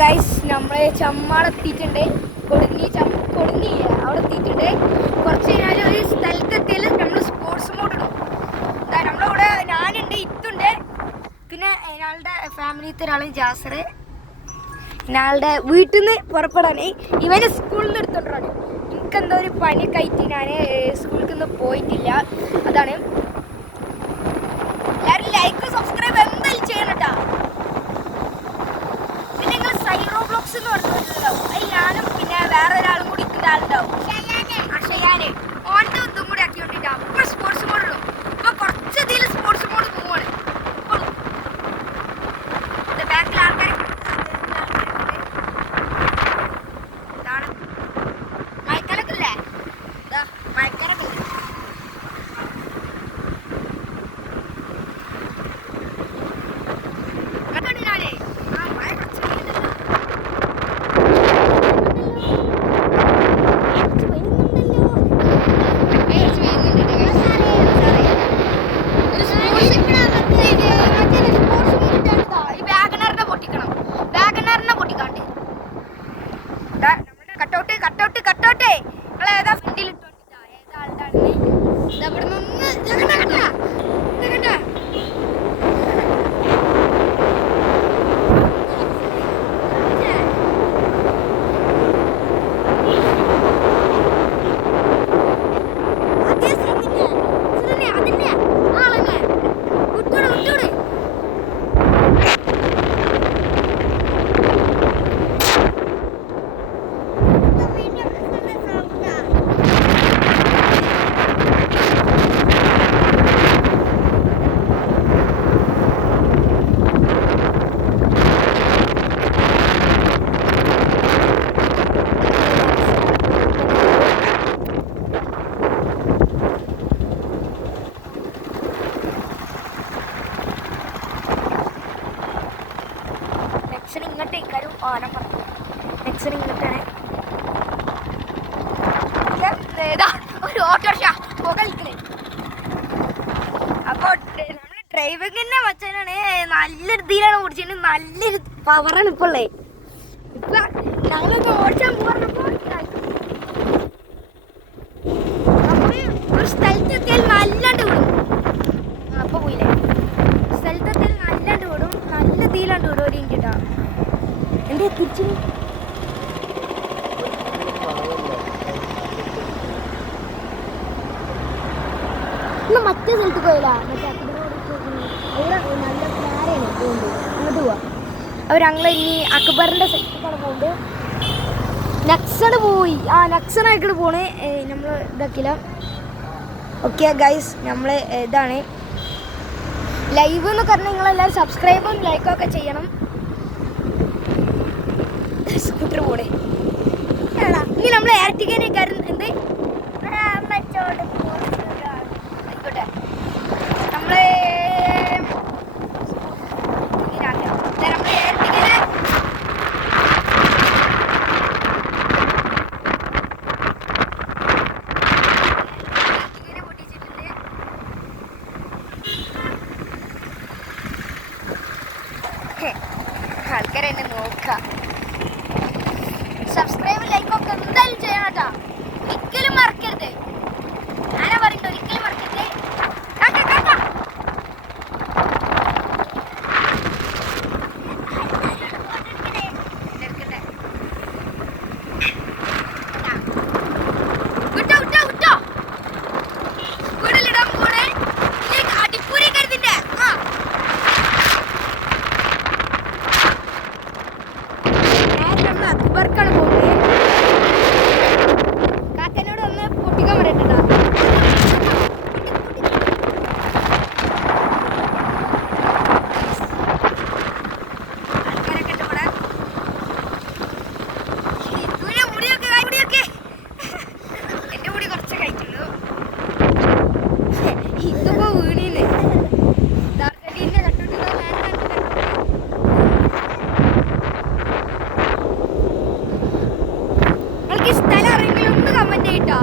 Guys നമ്മളെ ചമ്മാളെത്തിയിട്ടുണ്ട്. കൊടുങ്ങി അവിടെ എത്തിയിട്ടുണ്ട്. കുറച്ച് കഴിഞ്ഞാൽ ഒരു സ്ഥലത്തെത്തിയാൽ നമ്മൾ സ്പോർട്സ് മോഡ് ഇടും. നമ്മളിവിടെ ഞാനുണ്ട്, ഇത്തുണ്ട്, പിന്നെ ഞങ്ങളുടെ ഫാമിലിത്തെ ഒരാൾ ജാസർ. ഞങ്ങളുടെ വീട്ടിൽ നിന്ന് പുറപ്പെടാൻ ഇവന് സ്കൂളിൽ നിന്ന് എടുത്തോണ്ടാണ്. എനിക്കെന്തോ ഒരു പനിയൊക്കെ ആയിട്ട് ഞാൻ സ്കൂളിൽ നിന്ന് പോയിട്ടില്ല. അതാണ്. എല്ലാവരും ലൈക്ക് സബ്സ്ക്രൈബ് എന്തായാലും ചെയ്യണം കേട്ടോ. എന്ന് പറഞ്ഞിട്ടുണ്ടാവും. അത് ഞാനും പിന്നെ വേറെ ഒരാളും കൂടി ഇക്കുന്ന ആളുണ്ടാവും. ഷയാന് ഓൻ്റെ ഒന്നും കൂടി ആക്കിക്കൊണ്ടിട്ടാവും. ഇപ്പോൾ സ്പോർട്സ് മോഡ് ഇടും. ഇപ്പോൾ കുറച്ച് ഇതിൽ സ്പോർട്സ് മോഡ് പോവാണ്. ബാക്കിൽ ആൾക്കാർ മയക്കാലൊക്കെ ഇല്ലേ? മയക്കാലൊക്കെ ഇല്ലേ? കട്ടൗട്ട് നിങ്ങൾ ഏതാ ഫ്രണ്ടിൽ ഇട്ടോണ്ടിട്ടാ ഏതാ ആളുടെ ഇവിടെ നിന്ന് ഇങ്ങോട്ട് ഇക്കാരും ഓനം പറഞ്ഞു. നെക്സ്റ്റ് ഇങ്ങോട്ടാണ് ഒരു ഓട്ടോറിക്ഷ പുക കളിക്കണേ. അപ്പോൾ നമ്മൾ ഡ്രൈവിങ്ങിൻ്റെ മച്ചാനാണ്. നല്ലൊരു ഇതിലാണ് ഓടിച്ചിട്ട് നല്ലൊരു പവറാണ് ഇപ്പോൾ ഉള്ളത്. ഇപ്പം ഞങ്ങൾക്ക് ഓടിച്ചാൻ പറഞ്ഞപ്പോൾ നമ്മൾ ഒരു സ്ഥലത്തെത്തിയാൽ നല്ലാണ്ട് വിടും. അപ്പോൾ പോയില്ലേ, സ്ഥലത്തെത്തിയാൽ നല്ലാണ്ട് വിടും. നല്ല ഇതിലാണ്ട് വിടും. ഒരു ഇഞ്ചിട്ടാ എന്താ തിരിച്ചു മറ്റേ സ്ഥലത്ത് പോയില്ല. മറ്റേ അവിടെ നല്ല കാരാണ് പോകുന്നത്. അങ്ങോട്ട് പോവാ. അവരങ്ങളെ ഇനി അക്ബറിൻ്റെ സ്ഥലത്തേക്കാണ് പോകുന്നത്. നക്സണ് പോയി. നക്സണായിക്കോട്ട് പോണേ. നമ്മൾ ഇതാക്കില്ല. ഓക്കെ ഗൈസ്, നമ്മൾ ഇതാണ് ലൈവ് എന്ന് പറഞ്ഞാൽ നിങ്ങളെല്ലാവരും സബ്സ്ക്രൈബും ലൈക്കും ഒക്കെ ചെയ്യണം. സ്കൂട്ടർ പോണേ. ഇനി നമ്മൾ ആർട്ടിക്കനെ എന്ത് ആയിക്കോട്ടെ. നമ്മള് ആൾക്കാരെ എന്നെ നോക്കാം. സബ്സ്ക്രൈബ് ലൈക്കൊക്കെ എന്തായാലും ചെയ്യണം കേട്ടോ. ഒരിക്കലും മറക്കരുത്. ഞാനാ പറയണ്ട, ഒരിക്കലും മറക്കരുത്. അക്ബർക്കാണ് പോകുന്നത്. കാക്കനോട് ഒന്ന് പൊട്ടിക്കാൻ പറയട്ടോ. ആൾക്കാരൊക്കെ ഉണ്ട് ഇവിടെ. മുടിയൊക്കെ എൻ്റെ മുടി കുറച്ച് കഴിച്ചുള്ളൂ. ഇതിപ്പോ വീണീന്ന് ദാർക്കടീൻ്റെ കട്ടിട്ട് സ്ഥലം അറിയെങ്കിൽ ഒന്ന് കമന്റ് ചെയ്യട്ടോ.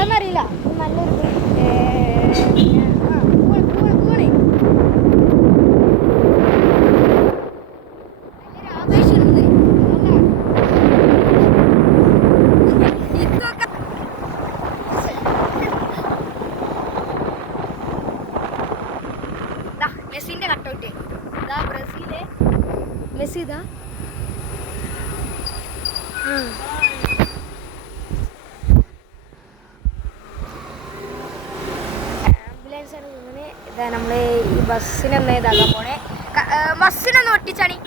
എന്താണെന്നറിയില്ല നല്ലൊരു മെസ്സിന്റെ കട്ടൗട്ട് ഇതാ ബ്രസീല് മെസ്സി ഇതാ ആംബുലൻസ് ആണ് ഇങ്ങനെ ഇതാ നമ്മള് ഈ ബസ്സിനൊന്ന് ഇതാക്കാൻ പോണേ ബസ്സിനൊന്ന് ഒട്ടിച്ചാണി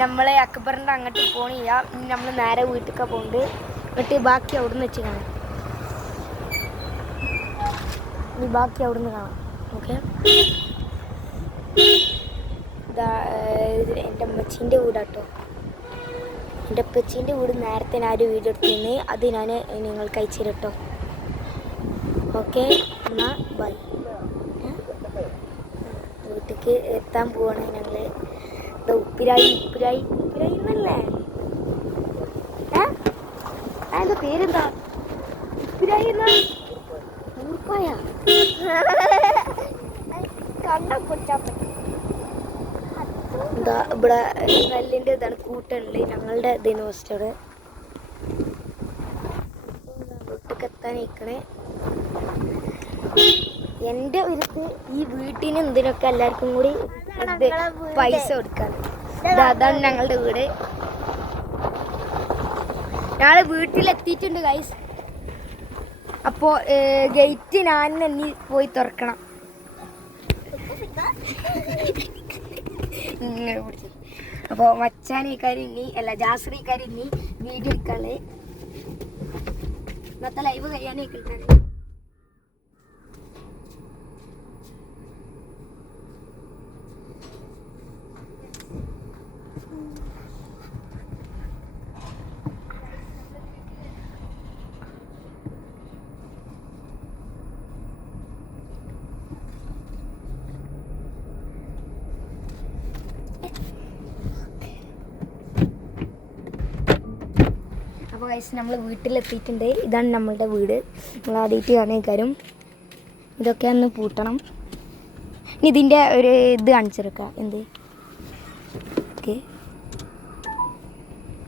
നമ്മളെ അക്ബറിൻ്റെ അങ്ങോട്ട് പോണില്ല നമ്മൾ നേരെ വീട്ടിലേക്ക് പോകുന്നുണ്ട് എന്നിട്ട് ബാക്കി അവിടുന്ന് വെച്ച് കാണാം ഇനി ബാക്കി അവിടുന്ന് കാണാം ഓക്കെ ഇതാ എൻ്റെ അമ്മച്ചീൻ്റെ വീടാട്ടോ എൻ്റെ അപ്പച്ചീൻ്റെ വീട് നേരത്തെ ഞാൻ ഒരു വീഡിയോ എടുത്തിരുന്നു അത് ഞാൻ നിങ്ങൾക്ക് അയച്ചു തരാം കേട്ടോ ഓക്കെ എന്നാൽ ബൈ വീട്ടിലേക്ക് എത്താൻ പോവാണ് ഞങ്ങൾ ഉപ്പിരായി എന്നല്ലേ അതിൻ്റെ പേരെന്താ ഉപ്പിരായി എന്നാ ഉറപ്പായ കണ്ട പൊച്ചാപ്പ എന്താ ഇവിടെ നെല്ലിൻ്റെ ഇതാണ് കൂട്ടുണ്ട് ഞങ്ങളുടെ ഇതിന് ഫസ്റ്റോട് വീട്ടിലേക്ക് എത്താനേക്കണേ എൻ്റെ ഒരു ഈ വീട്ടിന് എന്തിനൊക്കെ എല്ലാവർക്കും കൂടി പൈസ കൊടുക്കാൻ അതാണ് ഞങ്ങളുടെ വീട് ഞങ്ങൾ വീട്ടിലെത്തിയിട്ടുണ്ട് ഗൈസ് അപ്പോൾ ഗേറ്റ് ഞാൻ തന്നെ പോയി തുറക്കണം അപ്പോൾ മച്ചാനേക്കാരും ഇനി അല്ല ജാസ്രീക്കാരും ഇനി വീഡിയോ എടുക്കാള് ഇന്നത്തെ ലൈവ് കഴിയാനേക്കാണ് അപ്പോൾ ഗൈസ് നമ്മൾ വീട്ടിലെത്തിയിട്ടുണ്ട് ഇതാണ് നമ്മളുടെ വീട് നമ്മൾ ആദ്യമായിട്ട് കാണേക്കാരും ഇതൊക്കെ ഒന്ന് പൂട്ടണം ഇനി ഇതിൻ്റെ ഒരു ഇത് കാണിച്ചെടുക്കാം എന്ത് ഓക്കെ